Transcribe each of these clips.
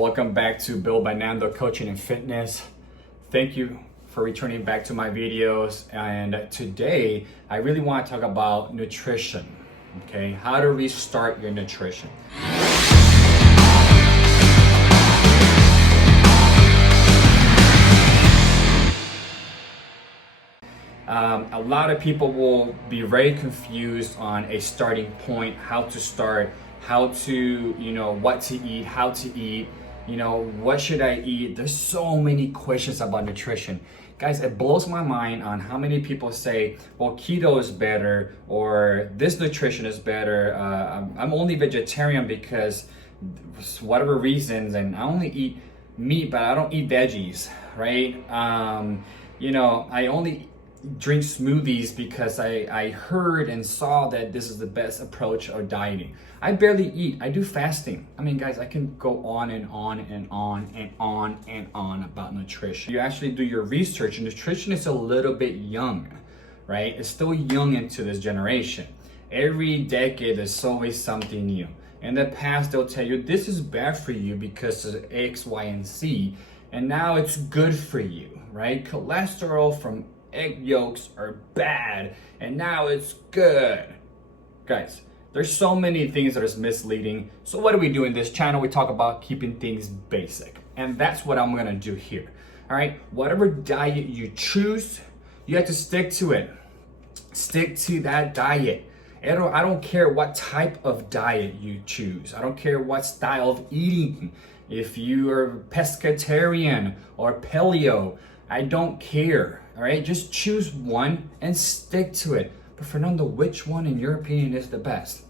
Welcome back to Bill by Nando Coaching and Fitness. Thank you for returning back to my videos. And today, I really want to talk about nutrition, okay? How to restart your nutrition. A lot of people will be very confused on a starting point, how to start, how to, what to eat, how to eat, what should I eat? There's so many questions about nutrition. Guys, it blows my mind on how many people say, well, keto is better, or this nutrition is better. I'm only vegetarian because whatever reasons, and I only eat meat, but I don't eat veggies, right? I only drink smoothies because I heard and saw that this is the best approach of dieting. I barely eat. I do fasting. I mean, guys, I can go on and on and on and on and on about nutrition. You actually do your research, and nutrition is a little bit young, right? It's still young into this generation. Every decade, there's always something new. In the past, they'll tell you this is bad for you because of X, Y, and Z, and now it's good for you, right? Cholesterol from egg yolks are bad and now it's good. Guys, there's so many things that is misleading. So what do we do in this channel? We talk about keeping things basic, and that's what I'm gonna do here. All right, whatever diet you choose, you have to stick to it. Stick to that diet. I don't care what type of diet you choose. I don't care what style of eating. If you are pescatarian or paleo, I don't care, all right? Just choose one and stick to it. But Fernando, which one in your opinion is the best?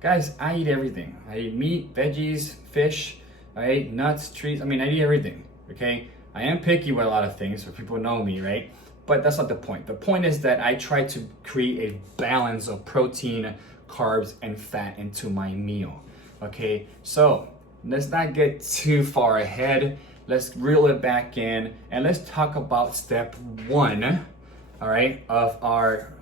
Guys, I eat everything. I eat meat, veggies, fish, I eat nuts, trees. I eat everything, okay? I am picky with a lot of things, so people know me, right? But that's not the point. The point is that I try to create a balance of protein, carbs, and fat into my meal, okay? So let's not get too far ahead. Let's reel it back in and let's talk about step one, all right, of our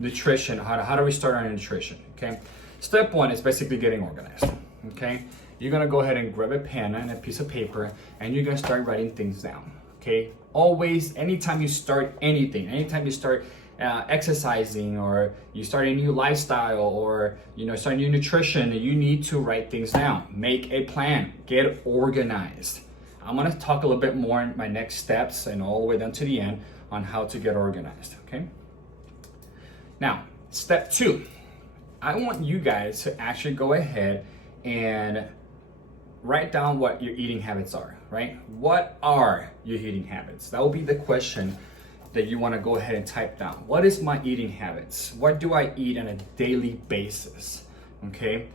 nutrition, how to restart our nutrition, okay? Step one is basically getting organized, okay? You're gonna go ahead and grab a pen and a piece of paper and you're gonna start writing things down, okay? Always, anytime you start anything, anytime you start exercising, or you start a new lifestyle, or start a new nutrition, you need to write things down. Make a plan, get organized. I'm gonna talk a little bit more in my next steps and all the way down to the end on how to get organized, okay? Now, step two, I want you guys to actually go ahead and write down what your eating habits are, right? What are your eating habits? That will be the question that you wanna go ahead and type down. What is my eating habits? What do I eat on a daily basis, okay?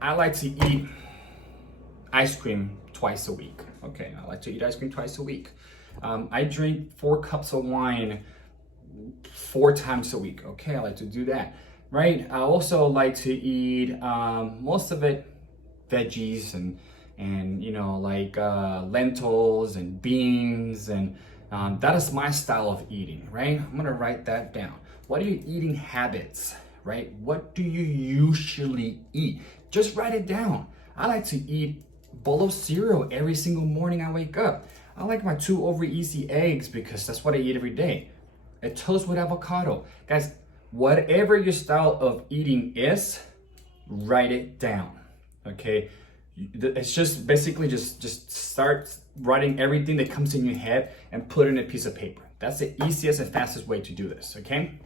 I like to eat ice cream twice a week. Okay, I like to eat ice cream twice a week. I drink 4 cups of wine 4 times a week. Okay, I like to do that, right? I also like to eat most of it veggies and lentils and beans, and that is my style of eating, right? I'm gonna write that down. What are your eating habits, right? What do you usually eat? Just write it down. I like to eat bowl of cereal every single morning I wake up. I like my 2 over easy eggs because that's what I eat every day. A toast with avocado. Guys, whatever your style of eating is, write it down, okay? It's just basically just start writing everything that comes in your head and put it in a piece of paper. That's the easiest and fastest way to do this, okay?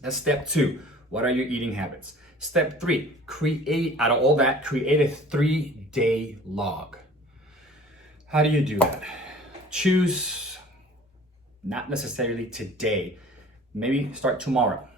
That's step 2. What are your eating habits? Step 3, create a 3-day log. How do you do that? Choose, not necessarily today, maybe start tomorrow,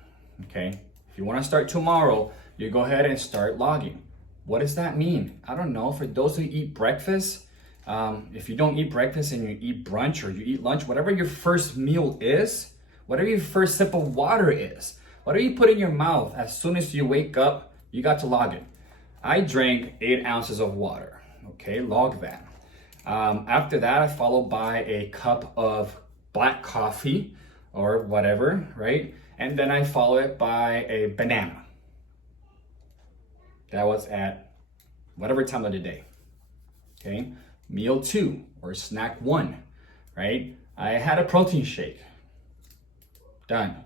okay? If you wanna start tomorrow, you go ahead and start logging. What does that mean? I don't know. For those who eat breakfast, if you don't eat breakfast and you eat brunch or you eat lunch, whatever your first meal is, whatever your first sip of water is, whatever you put in your mouth as soon as you wake up, you got to log it. I drank 8 ounces of water. Okay, log that. After that, I followed by a cup of black coffee or whatever, right? And then I follow it by a banana. That was at whatever time of the day. Okay, meal 2 or snack 1, right? I had a protein shake. Done.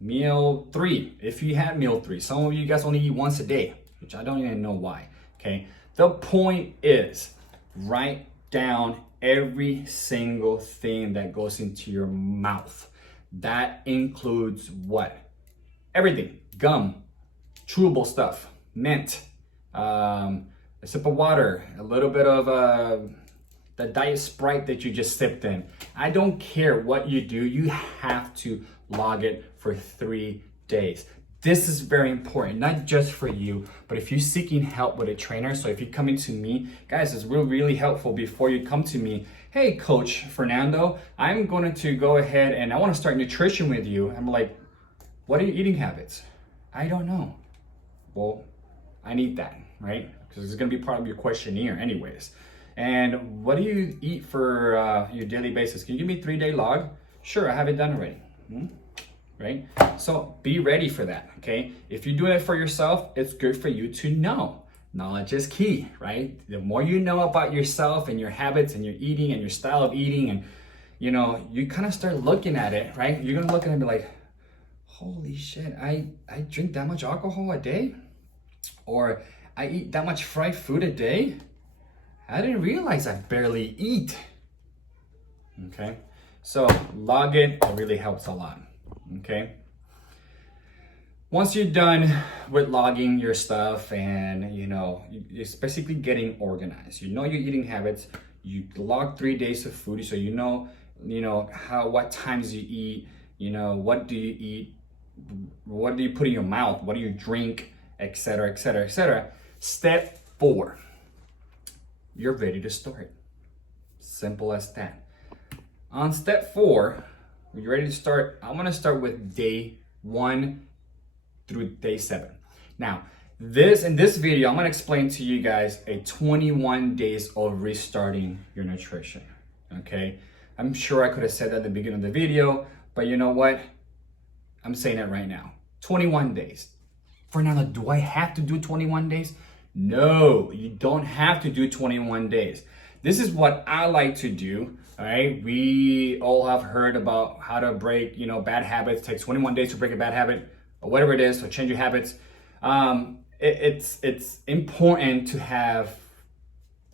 Meal 3, if you had meal 3, some of you guys only eat once a day, which I don't even know why. Okay, the point is, write down every single thing that goes into your mouth. That includes what? Everything. Gum, chewable stuff, mint, a sip of water, a little bit of the diet Sprite that you just sipped in. I don't care what you do, you have to log it for 3 days. This is very important, not just for you, but if you're seeking help with a trainer. So if you're coming to me, guys, it's really helpful before you come to me. Hey, Coach Fernando, I'm going to go ahead and I want to start nutrition with you. I'm like, what are your eating habits? I don't know. Well, I need that, right? Because it's going to be part of your questionnaire anyways. And what do you eat for your daily basis? Can you give me a 3-day log? Sure, I have it done already. Right? So be ready for that, okay? If you're doing it for yourself, it's good for you to know. Knowledge is key, right? The more you know about yourself and your habits and your eating and your style of eating, and you kind of start looking at it, right? You're gonna look at it and be like, holy shit, I drink that much alcohol a day? Or I eat that much fried food a day? I didn't realize I barely eat. Okay? So log it really helps a lot. Okay. Once you're done with logging your stuff and it's basically getting organized. You know your eating habits. You log 3 days of food, so what times you eat. What do you eat? What do you put in your mouth? What do you drink? Etc. Etc. Etc. Step 4. You're ready to start. Simple as that. On step 4. You're ready to start. I'm gonna start with day 1 through day 7. Now, in this video, I'm gonna explain to you guys a 21 days of restarting your nutrition. Okay, I'm sure I could have said that at the beginning of the video, but you know what? I'm saying it right now. 21 days. Fernando, do I have to do 21 days? No, you don't have to do 21 days. This is what I like to do. All right, we all have heard about how to break, bad habits. It takes 21 days to break a bad habit, or whatever it is, or change your habits. It's important to have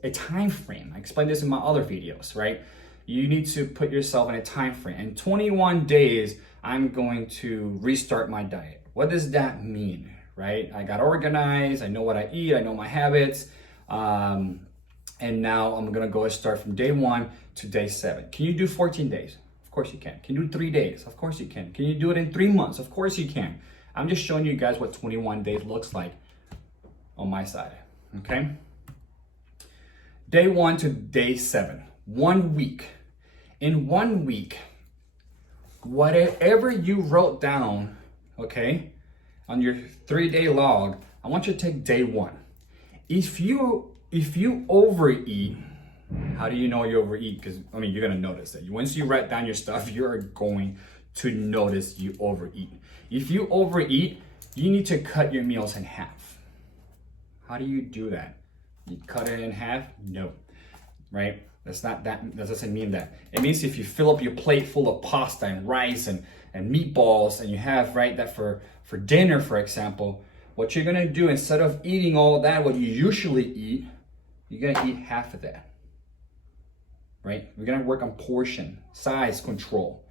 a time frame. I explained this in my other videos, right? You need to put yourself in a time frame. In 21 days, I'm going to restart my diet. What does that mean, right? I got organized. I know what I eat. I know my habits. And now I'm gonna go and start from day 1 to day 7. Can you do 14 days? Of course you can. Can you do 3 days? Of course you can. Can you do it in 3 months? Of course you can. I'm just showing you guys what 21 days looks like on my side, okay? Day 1 to day 7, 1 week. In 1 week, whatever you wrote down, okay, on your 3-day log, I want you to take day 1. If you overeat, how do you know you overeat? Because, you're going to notice that. Once you write down your stuff, you're going to notice you overeat. If you overeat, you need to cut your meals in half. How do you do that? You cut it in half? No, right? That doesn't mean that. It means if you fill up your plate full of pasta and rice and meatballs, and you have, right, that for dinner, for example, what you're going to do, instead of eating all that, what you usually eat, you're gonna eat half of that, right? We're gonna work on portion, size control,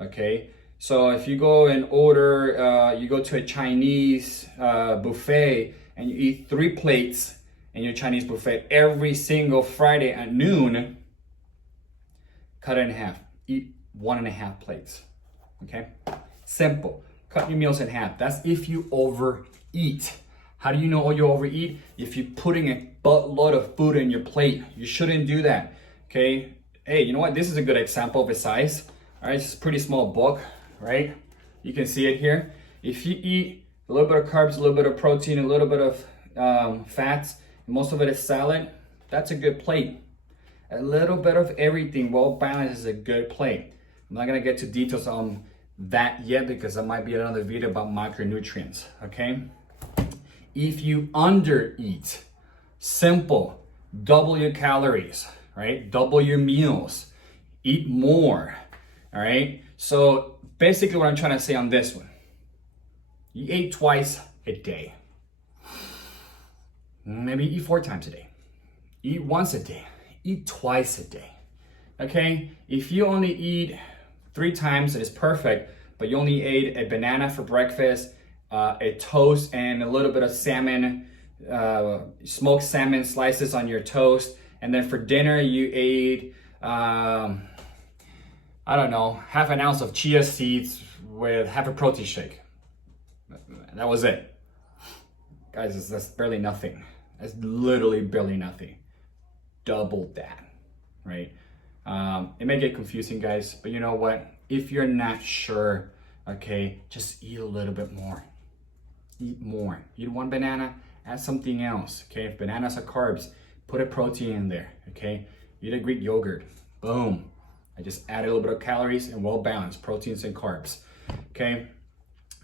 okay? So if you go and order, you go to a Chinese buffet and you eat 3 plates in your Chinese buffet every single Friday at noon, cut it in half. Eat 1.5 plates, okay? Simple. Cut your meals in half. That's if you overeat. How do you know you overeat? If you're putting a buttload of food in your plate, you shouldn't do that, okay? Hey, you know what? This is a good example of a size. All right, it's a pretty small book, right? You can see it here. If you eat a little bit of carbs, a little bit of protein, a little bit of fats, most of it is salad, that's a good plate. A little bit of everything, well balanced, is a good plate. I'm not gonna get to details on that yet because that might be another video about micronutrients, okay? If you undereat, simple, double your calories, right? Double your meals, eat more, all right? So basically what I'm trying to say on this one, you ate twice a day. Maybe eat 4 times a day. Eat once a day. Eat twice a day. Okay? If you only eat 3 times, it is perfect, but you only ate a banana for breakfast, a toast, and a little bit of salmon, smoked salmon slices on your toast, and then for dinner you ate, I don't know, half an ounce of chia seeds with half a protein shake. That was it. Guys, that's barely nothing. That's literally barely nothing. Double that, right? It may get confusing, guys, but you know what? If you're not sure, okay, just eat a little bit more. Eat more. Eat 1 banana, add something else, okay? If bananas are carbs, put a protein in there, okay? Eat a Greek yogurt. Boom. I just added a little bit of calories and well balanced proteins and carbs, okay?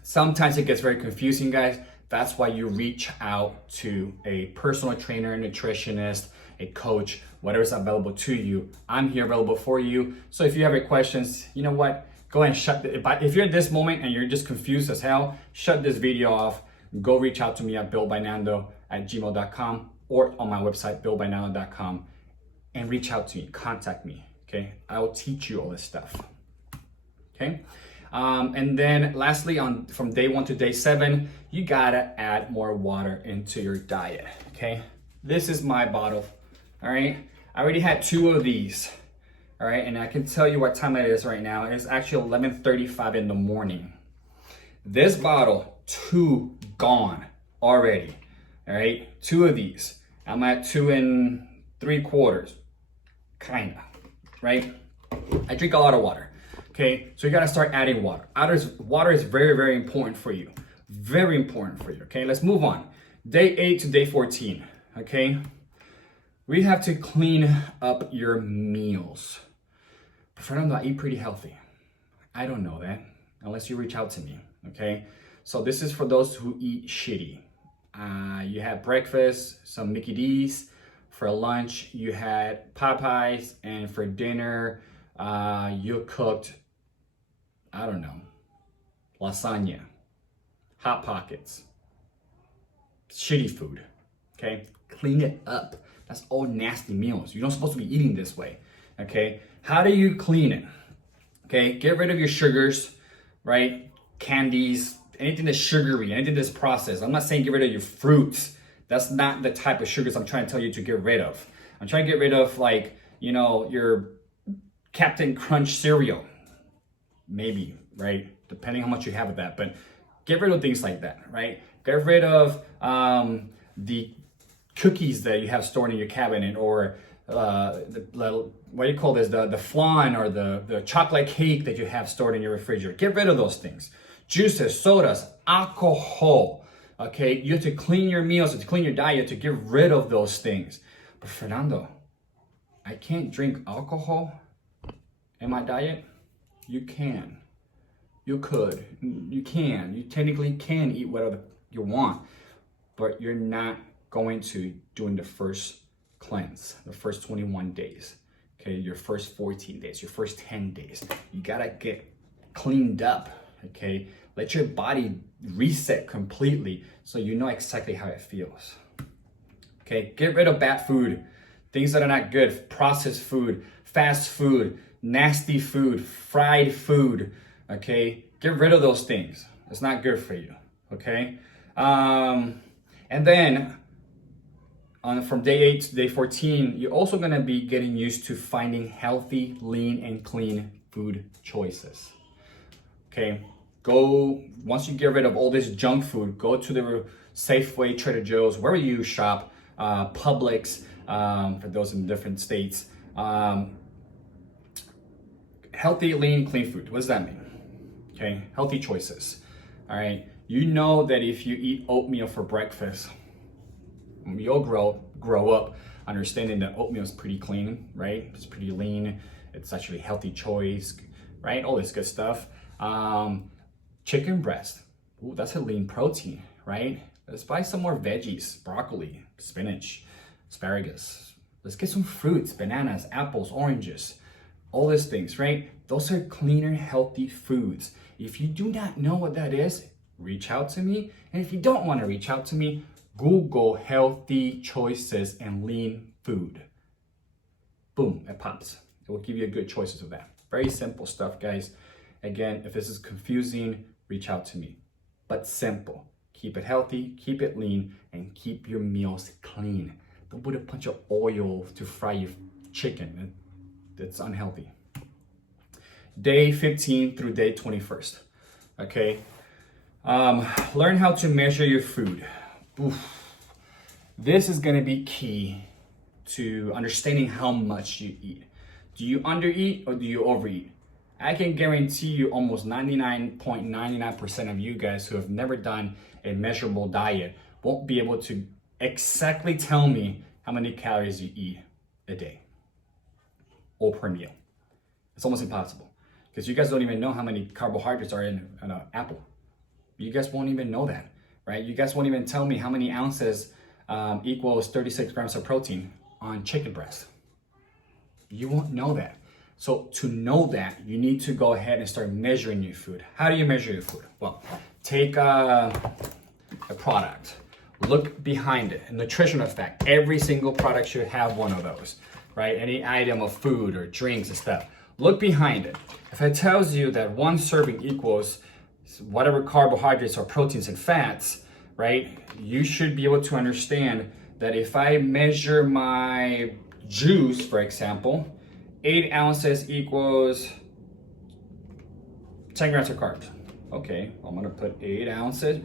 Sometimes it gets very confusing, guys. That's why you reach out to a personal trainer, nutritionist, a coach, whatever's available to you. I'm here available for you. So if you have any questions, you know what? Go ahead and if you're at this moment and you're just confused as hell, shut this video off. Go reach out to me at billbynando@gmail.com or on my website, billbynando.com, and reach out to me, contact me, okay? I will teach you all this stuff, okay? And then lastly, from day 1 to day 7, you gotta add more water into your diet, okay? This is my bottle, all right? I already had 2 of these, all right? And I can tell you what time it is right now. It's actually 11:35 in the morning. This bottle, 2 gone already, all right? 2 of these. I'm at 2 3/4, kinda, right? I drink a lot of water. Okay, so you gotta start adding water. Water is very, very important for you. Very important for you, okay? Let's move on. Day 8 to day 14, okay? We have to clean up your meals. Fernando, I eat pretty healthy. I don't know that, unless you reach out to me, okay? So this is for those who eat shitty. You had breakfast, some Mickey D's. For lunch, you had Popeyes, and for dinner, you cooked, I don't know, lasagna, Hot Pockets, shitty food, okay? Clean it up. That's all nasty meals. You're not supposed to be eating this way, okay? How do you clean it? Okay, get rid of your sugars, right? Candies, anything that's sugary, anything that's processed. I'm not saying get rid of your fruits. That's not the type of sugars I'm trying to tell you to get rid of. I'm trying to get rid of, like, you know, your Captain Crunch cereal, maybe, right? Depending how much you have of that, but get rid of things like that, right? Get rid of the cookies that you have stored in your cabinet, or what do you call this? The flan, or the chocolate cake that you have stored in your refrigerator. Get rid of those things. Juices, sodas, alcohol. Okay, you have to clean your meals, to clean your diet, to get rid of those things. But Fernando, I can't drink alcohol in my diet. You can. You could. You can. You technically can eat whatever you want, but you're not going to during the first cleanse, the first 21 days. Okay, your first 14 days, your first 10 days. You gotta get cleaned up. Okay, let your body reset completely so you know exactly how it feels. Okay, get rid of bad food, things that are not good, processed food, fast food, nasty food, fried food. Okay, get rid of those things. It's not good for you. Okay, and then from day 8 to day 14, you're also gonna be getting used to finding healthy, lean, and clean food choices. Okay, once you get rid of all this junk food, go to the Safeway, Trader Joe's, wherever you shop, Publix, for those in different states. Healthy, lean, clean food. What does that mean? Okay, healthy choices. All right, you know that if you eat oatmeal for breakfast, you'll grow up understanding that oatmeal is pretty clean, right? It's pretty lean. It's actually a healthy choice, right? All this good stuff. Chicken breast. Ooh, that's a lean protein, right? Let's buy some more veggies, broccoli, spinach, asparagus. Let's get some fruits, bananas, apples, oranges, all these things, right? Those are cleaner, healthy foods. If you do not know what that is, reach out to me. And if you don't want to reach out to me, Google healthy choices and lean food. Boom, it pops. It will give you good choices of that. Very simple stuff, guys. Again, if this is confusing, reach out to me. But simple. Keep it healthy, keep it lean, and keep your meals clean. Don't put a bunch of oil to fry your chicken. It's unhealthy. Day 15 through day 21st. Okay. Learn how to measure your food. Oof. This is going to be key to understanding how much you eat. Do you undereat or do you overeat? I can guarantee you almost 99.99% of you guys who have never done a measurable diet won't be able to exactly tell me how many calories you eat a day or per meal. It's almost impossible because you guys don't even know how many carbohydrates are in an apple. You guys won't even know that, right? You guys won't even tell me how many ounces equals 36 grams of protein on chicken breast. You won't know that. So to know that, you need to go ahead and start measuring your food. How do you measure your food? Well, take a product, look behind it, a nutritional fact. Every single product should have one of those, right? Any item of food or drinks and stuff. Look behind it. If it tells you that one serving equals whatever carbohydrates or proteins and fats, right? You should be able to understand that if I measure my juice, for example, 8 ounces equals 10 grams of carbs. Okay, I'm gonna put 8 ounces.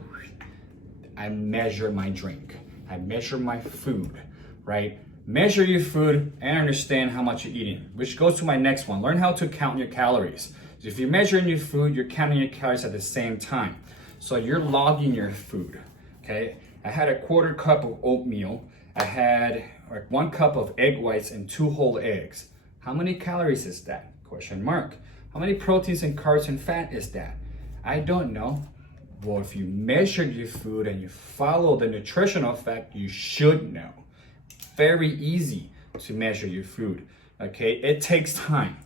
I measure my drink. I measure my food, right? Measure your food and understand how much you're eating, which goes to my next one. Learn how to count your calories. So if you're measuring your food, you're counting your calories at the same time. So you're logging your food, okay? I had a 1/4 cup of oatmeal. I had 1 cup of egg whites and 2 whole eggs. How many calories is that? Question mark. How many proteins and carbs and fat is that? I don't know. Well, if you measured your food and you follow the nutritional fact, you should know. Very easy to measure your food, okay? It takes time,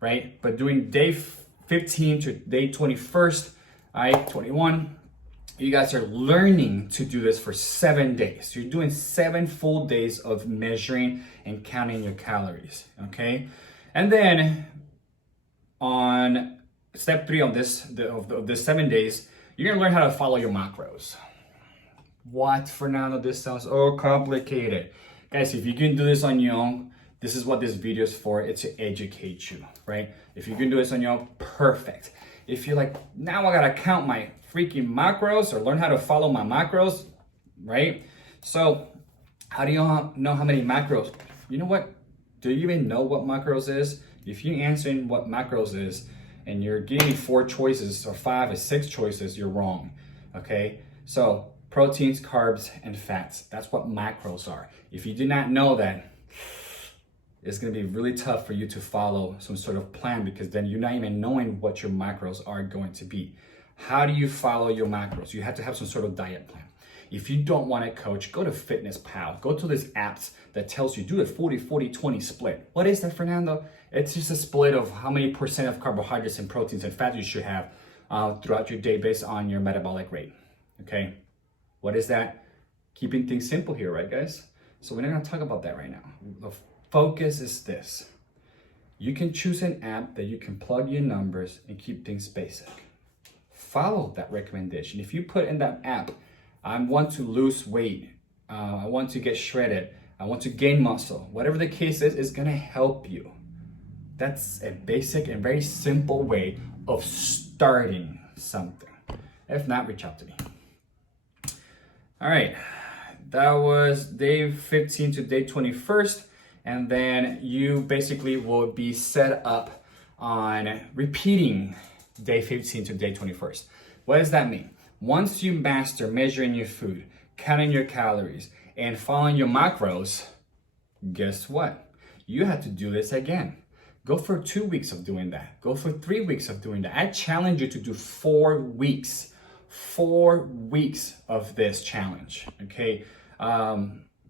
right? But doing day 15 to day 21st, 21, you guys are learning to do this for 7 days. You're doing 7 full days of measuring and counting your calories, okay? And then on step 3 of this 7 days, you're gonna learn how to follow your macros. What, Fernando? This sounds so complicated. Guys, if you can do this on your own, this is what this video is for. It's to educate you, right? If you can do this on your own, perfect. If you're like, now I gotta count my freaking macros or learn how to follow my macros, right? So how do you know how many macros? You know what? Do you even know what macros is? If you're answering what macros is and you're giving me 4 choices or 5 or 6 choices, you're wrong, okay? So proteins, carbs, and fats. That's what macros are. If you do not know that, it's gonna be really tough for you to follow some sort of plan because then you're not even knowing what your macros are going to be. How do you follow your macros? You have to have some sort of diet plan. If you don't want a coach, go to FitnessPal. Go to these apps that tells you do a 40-40-20 split. What is that, Fernando? It's just a split of how many percent of carbohydrates and proteins and fat you should have throughout your day based on your metabolic rate, okay? What is that? Keeping things simple here, right, guys? So we're not gonna talk about that right now. The focus is this. You can choose an app that you can plug your numbers and keep things basic. Follow that recommendation. If you put in that app, I want to lose weight, I want to get shredded, I want to gain muscle, whatever the case is, it's gonna help you. That's a basic and very simple way of starting something. If not, reach out to me. All right, that was day 15 to day 21st. And then you basically will be set up on repeating day 15 to day 21st. What does that mean? Once you master measuring your food, counting your calories, and following your macros, guess what? You have to do this again. Go for 2 weeks of doing that. Go for 3 weeks of doing that. I challenge you to do 4 weeks. 4 weeks of this challenge, okay?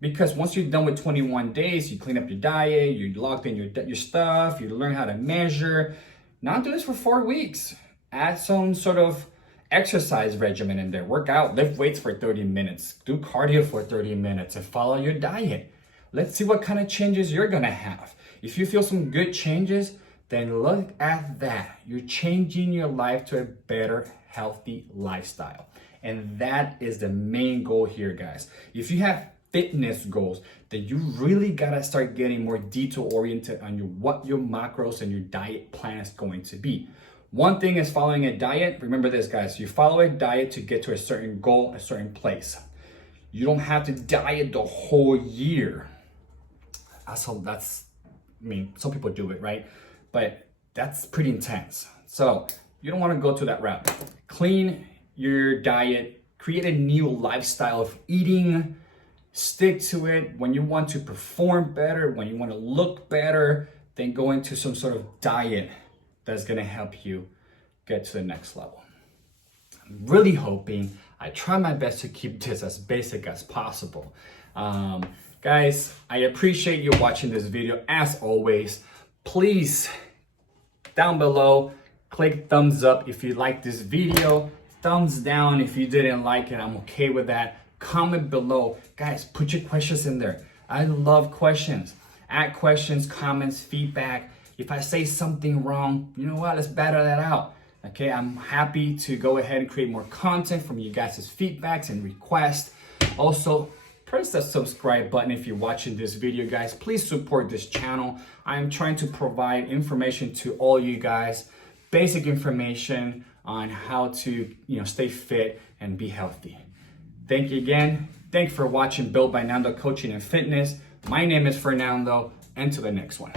Because once you're done with 21 days, you clean up your diet, you logged in your stuff, you learn how to measure. Now do this for 4 weeks. Add some sort of exercise regimen in there. Work out, lift weights for 30 minutes, do cardio for 30 minutes, and follow your diet. Let's see what kind of changes you're gonna have. If you feel some good changes, then look at that. You're changing your life to a better, healthy lifestyle. And that is the main goal here, guys. If you have fitness goals, then you really gotta start getting more detail oriented on what your macros and your diet plan is going to be. One thing is following a diet. Remember this, guys. You follow a diet to get to a certain goal, a certain place. You don't have to diet the whole year. I mean, some people do it, right? But that's pretty intense. So you don't want to go to that route. Clean your diet, create a new lifestyle of eating, stick to it. When you want to perform better, when you want to look better, then go into some sort of diet that's going to help you get to the next level. I'm really hoping, I try my best to keep this as basic as possible. Guys, I appreciate you watching this video. As always, please, down below, click thumbs up if you like this video, thumbs down if you didn't like it. I'm okay with that. Comment below. Guys, put your questions in there. I love questions. Add questions, comments, feedback. If I say something wrong, you know what? Let's battle that out. Okay, I'm happy to go ahead and create more content from you guys' feedbacks and requests. Also, press the subscribe button if you're watching this video, guys. Please support this channel. I am trying to provide information to all you guys, basic information on how to, stay fit and be healthy. Thank you again. Thanks for watching Built by Nando Coaching and Fitness. My name is Fernando, and to the next one.